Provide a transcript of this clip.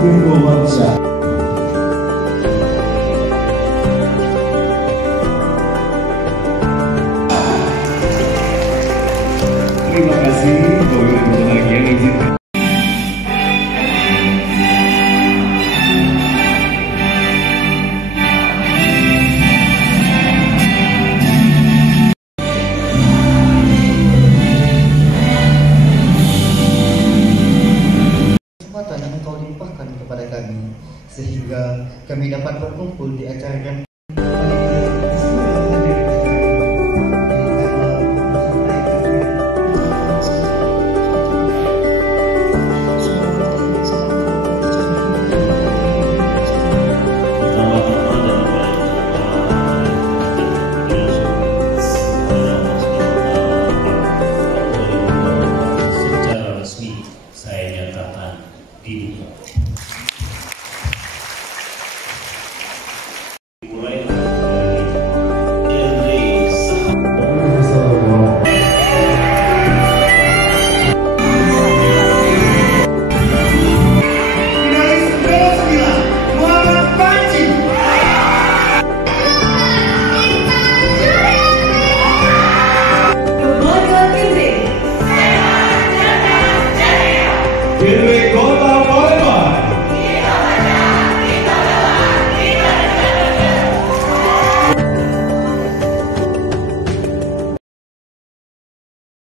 Indonesia. Terima kasih, mobil berbahagia izinkan. Kesempatan yang Engkau limpahkan kepada kami, sehingga kami dapat berkumpul di acara yang Here we go.